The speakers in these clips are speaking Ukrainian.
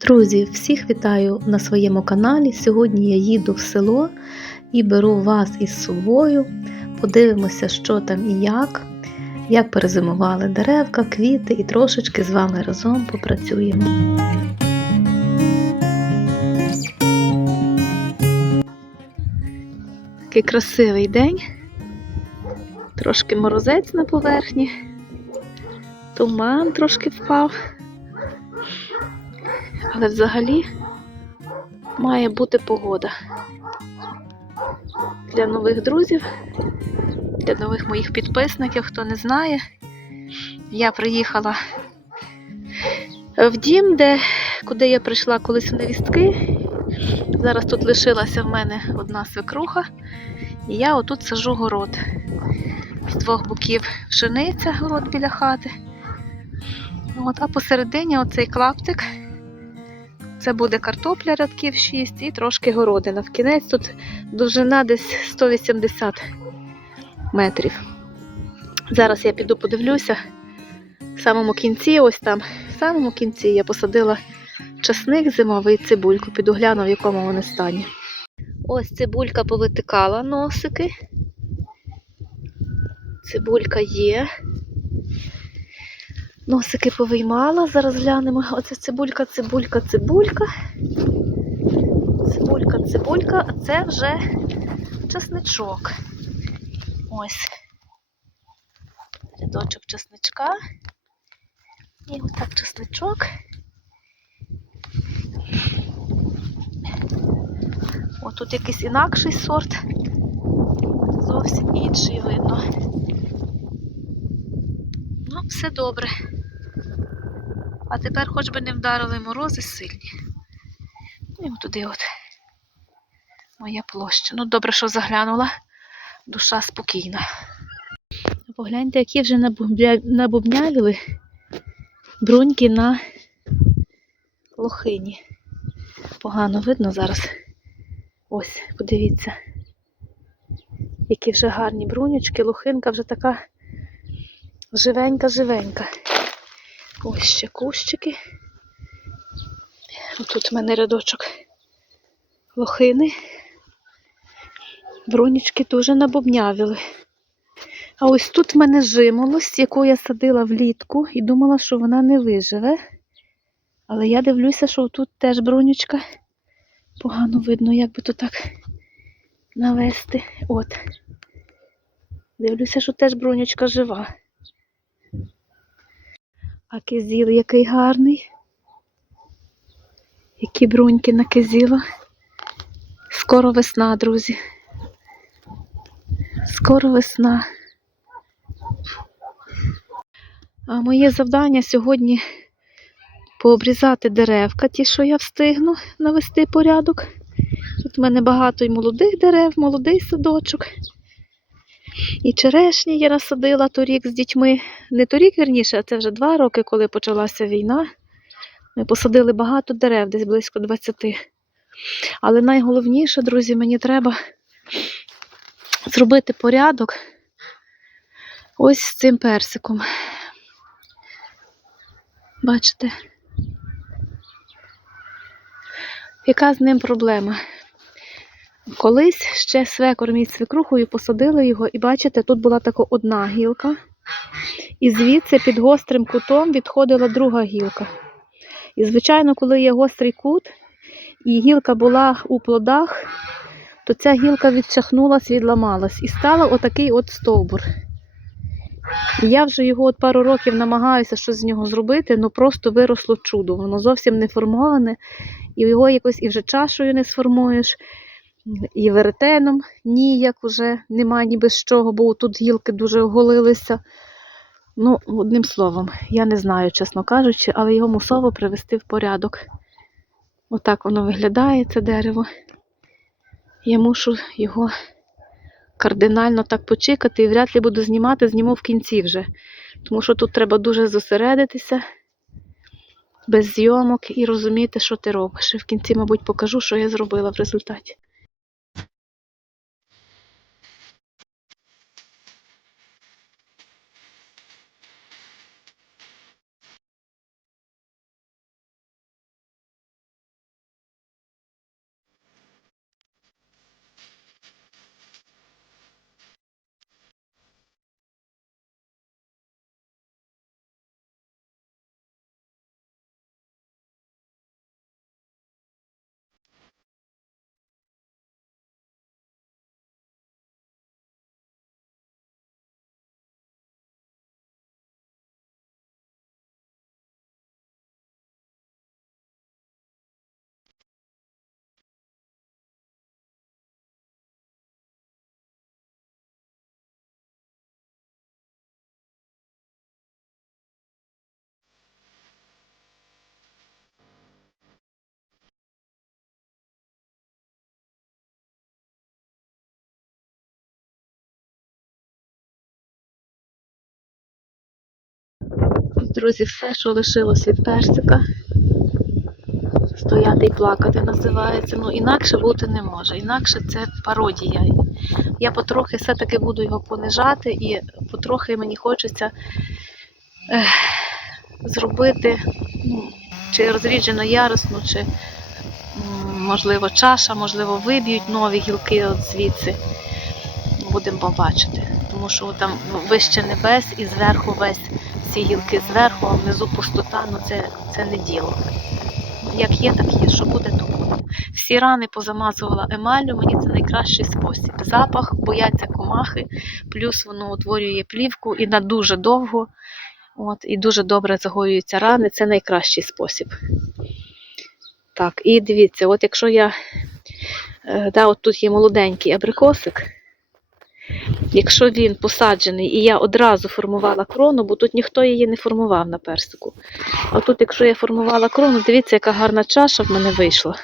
Друзі, всіх вітаю на своєму каналі. Сьогодні я їду в село і беру вас із собою. Подивимося, що там і як, як перезимували деревка, квіти і трошечки з вами разом попрацюємо. Такий красивий день. Трошки морозець на поверхні, туман трошки впав. Але взагалі має бути погода для нових друзів, для нових моїх підписників, хто не знає. Я приїхала в дім, де, куди я прийшла колись в невістки. Зараз тут лишилася в мене одна свекруха, і я отут сажу город. З двох боків пшениця, город біля хати. От, а посередині оцей клаптик. Це буде картопля рядків 6 і трошки городина. В кінець тут довжина десь 180 метрів. Зараз я піду подивлюся. В самому кінці, ось там, в самому кінці я посадила часник зимовий цибульку, піду гляну, в якому вони стані. Ось цибулька повитикала носики. Цибулька є. Носики повиймала, зараз глянемо. Оце цибулька, цибулька, цибулька. Цибулька, цибулька, а це вже чесничок. Ось. Рядочок чесничка. І отак чесничок. О, тут якийсь інакший сорт. Зовсім інший видно. Ну, все добре. А тепер хоч би не вдарили морози сильні. Ну туди от моя площа. Ну, добре, що заглянула. Душа спокійна. Погляньте, які вже набубнявіли бруньки на лохині. Погано видно зараз. Ось, подивіться. Які вже гарні брунючки, лохинка вже така живенька-живенька. Ось ще кущики. Тут в мене рядочок лохини. Брунічки дуже набобнявіли. А ось тут в мене жимолость, яку я садила влітку і думала, що вона не виживе. Але я дивлюся, що тут теж брунючка. Погано видно, як би то так навести. От. Дивлюся, що теж брунючка жива. А кизіл який гарний. Які бруньки на кизіло. Скоро весна, друзі. Скоро весна. А моє завдання сьогодні пообрізати деревка, ті, що я встигну навести порядок. Тут в мене багато і молодих дерев, молодий садочок. І черешні я насадила торік з дітьми. Не торік, вірніше, а це вже два роки, коли почалася війна. Ми посадили багато дерев, десь близько 20. Але найголовніше, друзі, мені треба зробити порядок ось з цим персиком. Бачите? Яка з ним проблема? Колись ще свекор мій свекрухою посадили його, і бачите, тут була така одна гілка, і звідси під гострим кутом відходила друга гілка. І, звичайно, коли є гострий кут, і гілка була у плодах, то ця гілка відчахнулась, відламалась і стала отакий от стовбур. Я вже його от пару років намагаюся щось з нього зробити, ну просто виросло чудо. Воно зовсім не формоване, і його якось і вже чашою не сформуєш, і веретеном ніяк уже нема ні без чого, бо тут гілки дуже оголилися. Ну, одним словом, я не знаю, чесно кажучи, але його мусово привести в порядок. Отак воно виглядає, це дерево. Я мушу його кардинально так почекати і вряд ли буду знімати, зніму в кінці вже. Тому що тут треба дуже зосередитися, без зйомок і розуміти, що ти робиш. І в кінці, мабуть, покажу, що я зробила в результаті. Ось, друзі, все, що лишилось від персика. Стояти і плакати називається. Ну, інакше бути не може. Інакше це пародія. Я потрохи все-таки буду його понижати, і потрохи мені хочеться ех, зробити ну, чи розріджено ярусну, чи можливо чаша, можливо, виб'ють нові гілки от звідси. Будемо побачити. Тому що там вище небес і зверху весь ці гілки зверху, а внизу пустота, ну це, це не діло. Як є, так є. Що буде, то буде. Всі рани позамазувала емаллю, мені це найкращий спосіб. Запах, бояться комахи, плюс воно утворює плівку і на дуже довго. От, і дуже добре загоюються рани. Це найкращий спосіб. Так, і дивіться, от якщо я. е, Да, от тут є молоденький абрикосик. Якщо він посаджений і я одразу формувала крону, бо тут ніхто її не формував на персику. А тут, якщо я формувала крону, дивіться, яка гарна чаша в мене вийшла.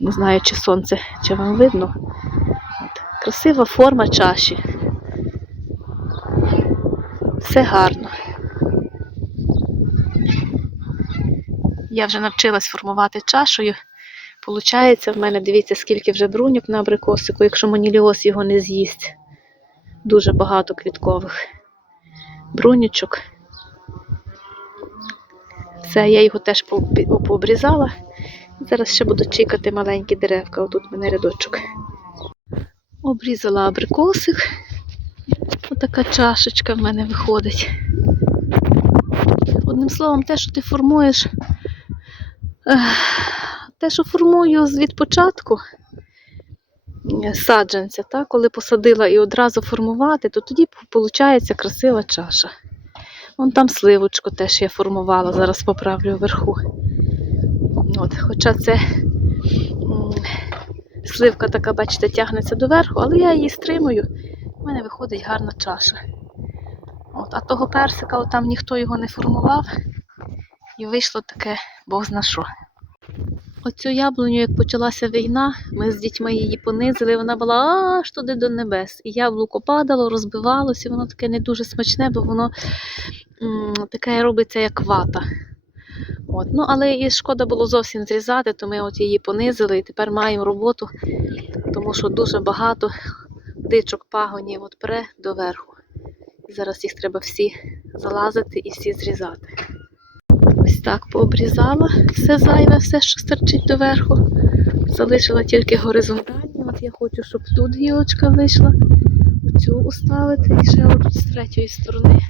Не знаю, чи сонце, чи вам видно. От. Красива форма чаші. Все гарно. Я вже навчилась формувати чашею. Получається, в мене дивіться, скільки вже бруньок на абрикосику, якщо маніліоз його не з'їсть. Дуже багато квіткових брунючок. Все, я його теж пообрізала. Зараз ще буду чекати маленькі деревка. Отут в мене рядочок. Обрізала абрикосик. Отака чашечка в мене виходить. Одним словом, те, що ти формуєш, те, що формую від початку е, саджанця, та, коли посадила і одразу формувати, то тоді виходить красива чаша. Вон там сливочку теж я формувала, зараз поправлю вверху. От, хоча це сливка така, бачите, тягнеться доверху, але я її стримую, в мене виходить гарна чаша. От, а того персика, там ніхто його не формував, і вийшло таке Бог зна що. Оцю яблуню, як почалася війна, ми з дітьми її понизили, вона була аж туди до небес. І яблуко падало, розбивалося, і воно таке не дуже смачне, бо воно таке робиться, як вата. От. Ну, але і шкода було зовсім зрізати, то ми от її понизили і тепер маємо роботу, тому що дуже багато дичок пагонів от пре доверху. І зараз їх треба всі залазити і всі зрізати. Ось так пообрізала все зайве, все, що стерчить доверху. Залишила тільки горизонтальні. От я хочу, щоб тут гілочка вийшла, оцю уставити і ще отут з третьої сторони.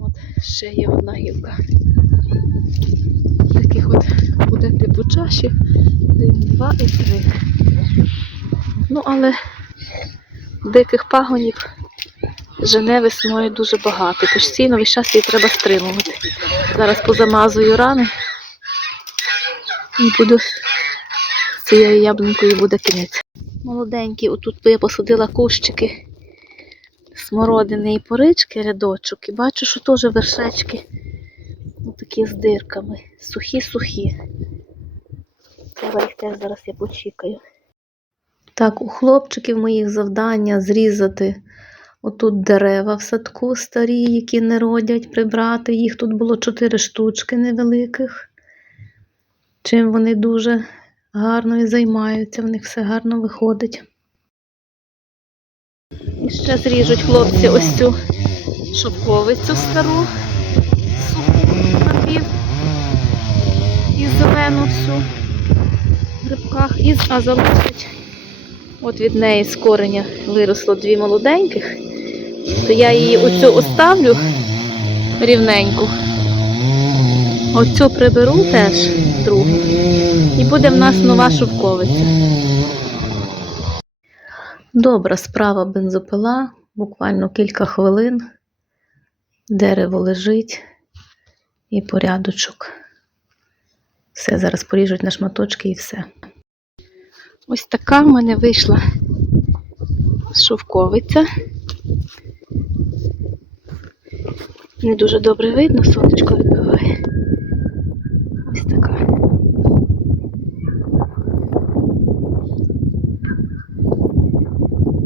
От ще є одна гілка. Таких от буде типу чаші. Один, два і три. Ну, але диких пагонів жене весною дуже багато. Постійно весь час її треба стримувати. Зараз позамазую рани і буду цією яблунькою буде кінець. Молоденькі, отут я посадила кущики смородини і порички, рядочок, і бачу, що теж вершечки такі з дирками. Сухі-сухі. Треба їх теж зараз я почекаю. Так, у хлопчиків моїх завдання зрізати отут дерева в садку старі, які не родять, прибрати. Їх тут було чотири штучки невеликих. Чим вони дуже гарно і займаються, в них все гарно виходить. І ще зріжуть хлопці ось цю шовковицю стару, суху напів і зелену всю в грибках, і, а залишать. От від неї з кореня виросло дві молоденьких, то я її оцю оставлю рівненьку. Оцю приберу теж другу. І буде в нас нова шовковиця. Добра справа бензопила, буквально кілька хвилин. Дерево лежить і порядочок. Все, зараз поріжуть на шматочки і все. Ось така в мене вийшла шовковиця. Не дуже добре видно, сонечко відбиває. Ось така.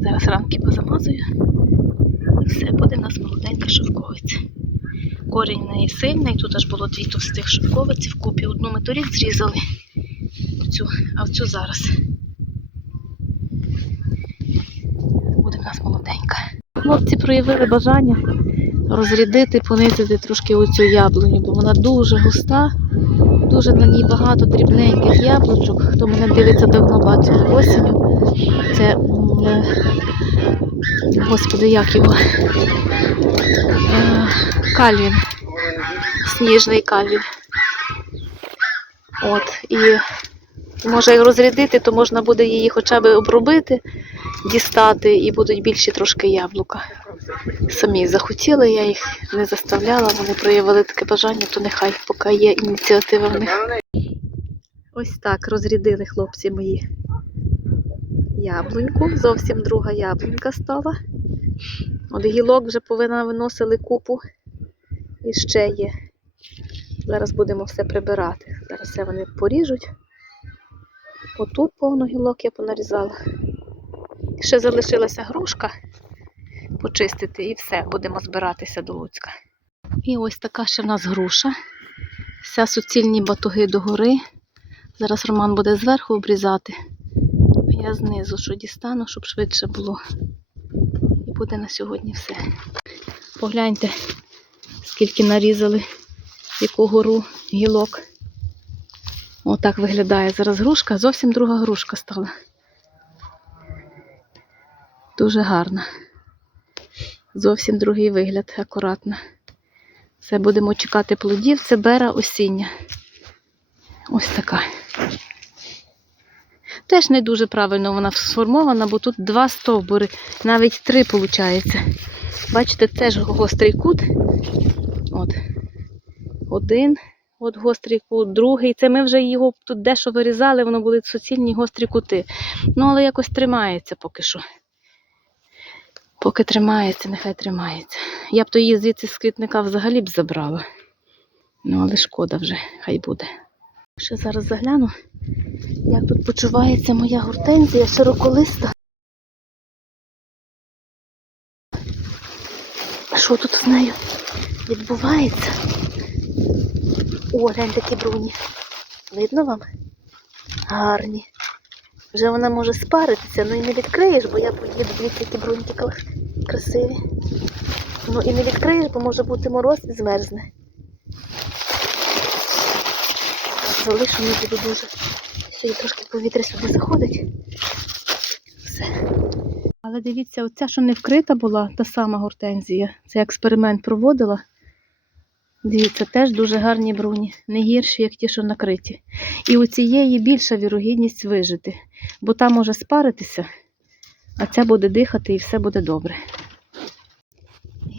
Зараз рамки позамазую. І все, буде в нас молоденька шовковиця. корінь в неї сильний. Тут аж було дві товстих шовковиці вкупі. Одну ми торік зрізали, а оцю зараз. Буде в нас молоденька. Хлопці проявили бажання розрядити, понизити трошки оцю яблуню, бо вона дуже густа, дуже на ній багато дрібненьких яблучок. Хто мене дивиться давно бачив осінню. Це, е, господи, як його? Е, Кальвін. Сніжний кальвін. От, і може розрядити, то можна буде її хоча б обробити, дістати, і будуть більші трошки яблука. Самі захотіли, я їх не заставляла, вони проявили таке бажання, то нехай поки є ініціатива в них. Ось так розрядили хлопці мої яблуньку. Зовсім друга яблунька стала. От гілок вже повинна виносили купу. І ще є. Зараз будемо все прибирати. Зараз все вони поріжуть. Отут повно гілок я понарізала. Ще залишилася грушка почистити і все, будемо збиратися до Луцька. І ось така ще в нас груша. Вся суцільні батуги догори. Зараз Роман буде зверху обрізати. А я знизу, що дістану, щоб швидше було. І буде на сьогодні все. Погляньте, скільки нарізали, яку гору гілок. Отак виглядає зараз грушка. Зовсім друга грушка стала. Дуже гарна. Зовсім другий вигляд, акуратно. Все, будемо чекати плодів. Це бера осіння. Ось така. Теж не дуже правильно вона сформована, бо тут два стовбури, навіть три виходить. Бачите, теж гострий кут. От. Один, от гострий кут, другий. Це ми вже його тут дещо вирізали, воно були суцільні гострі кути. Ну, але якось тримається поки що. Поки тримається, нехай тримається. Я б то її звідси з квітника взагалі б забрала. Ну, але шкода вже, хай буде. Ще зараз загляну, як тут почувається моя гортензія широколиста. Що тут з нею відбувається? О, глянь, такі бруні. Видно вам? Гарні. Вже вона може спаритися, ну і не відкриєш, бо я поїду, дивіться, які бруньки красиві. Ну і не відкриєш, бо може бути мороз і змерзне. Залишу, не буду дуже. Сьогодні трошки повітря сюди заходить. Все. Але дивіться, оця, що не вкрита була, та сама гортензія. Це експеримент проводила. Дивіться, теж дуже гарні бруні, не гірші, як ті, що накриті. І у цієї більша вірогідність вижити, бо та може спаритися, а ця буде дихати і все буде добре.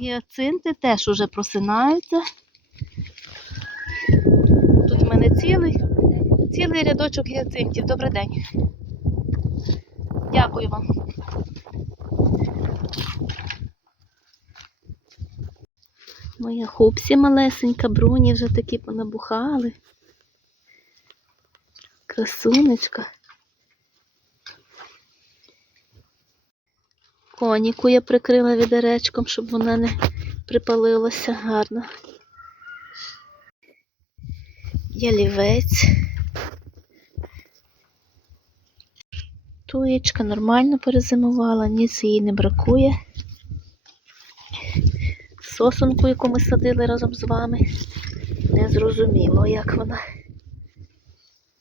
Гіацинти теж уже просинаються. Тут в мене цілий, цілий рядочок гіацинтів. Добрий день. Дякую вам. Моя хупсі малесенька, бруні вже такі понабухали. Красунечка. Коніку я прикрила відеречком, щоб вона не припалилася гарно. Ялівець. Туєчка нормально перезимувала, ніц їй не бракує. Сосунку, яку ми садили разом з вами. Не зрозуміло, як вона.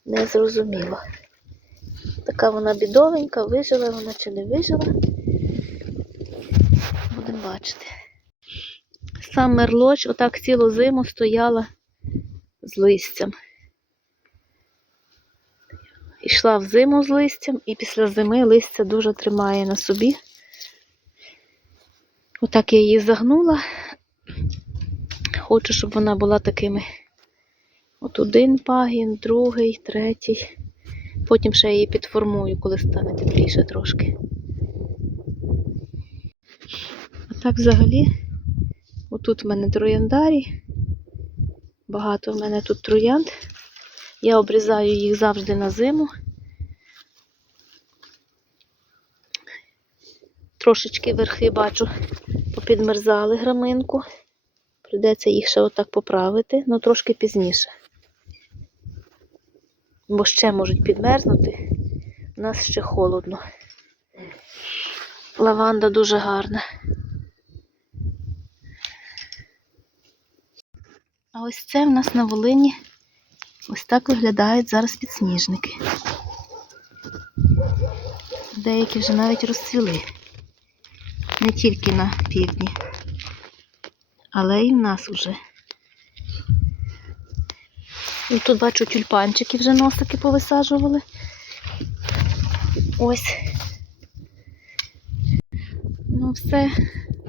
Не зрозуміло. Така вона бідовенька, вижила вона чи не вижила. Будемо бачити. Сам мерлоч отак цілу зиму стояла з листям. Ішла в зиму з листям, і після зими листя дуже тримає на собі. Отак я її загнула. Хочу, щоб вона була такими. От один пагін, другий, третій. Потім ще її підформую, коли стане тепліше трошки. А так взагалі, отут в мене трояндарі. Багато в мене тут троянд. Я обрізаю їх завжди на зиму. Трошечки верхи бачу, попідмерзали граминку. Придеться їх ще отак поправити, але трошки пізніше. Бо ще можуть підмерзнути. У нас ще холодно. Лаванда дуже гарна. А ось це в нас на Волині ось так виглядають зараз підсніжники. Деякі вже навіть розцвіли. Не тільки на півдні, але і в нас уже. І тут бачу тюльпанчики вже носики повисаджували. Ось. Ну, все,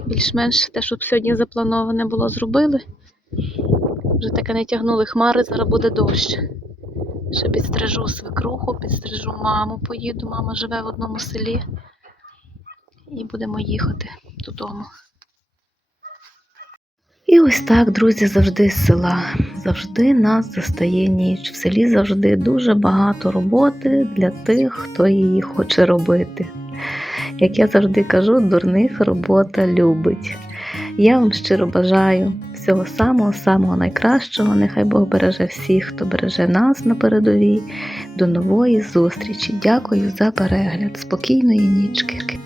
більш-менш те, що сьогодні заплановане було, зробили. Вже таке не тягнули хмари, зараз буде дощ. Ще підстрижу свекруху, підстрижу маму, поїду. Мама живе в одному селі. І будемо їхати додому. Ось так, друзі, завжди з села. Завжди нас застає ніч. В селі завжди дуже багато роботи для тих, хто її хоче робити. Як я завжди кажу, дурних робота любить. Я вам щиро бажаю всього самого-самого найкращого. Нехай Бог береже всіх, хто береже нас на передовій. До нової зустрічі. Дякую за перегляд. Спокійної нічки.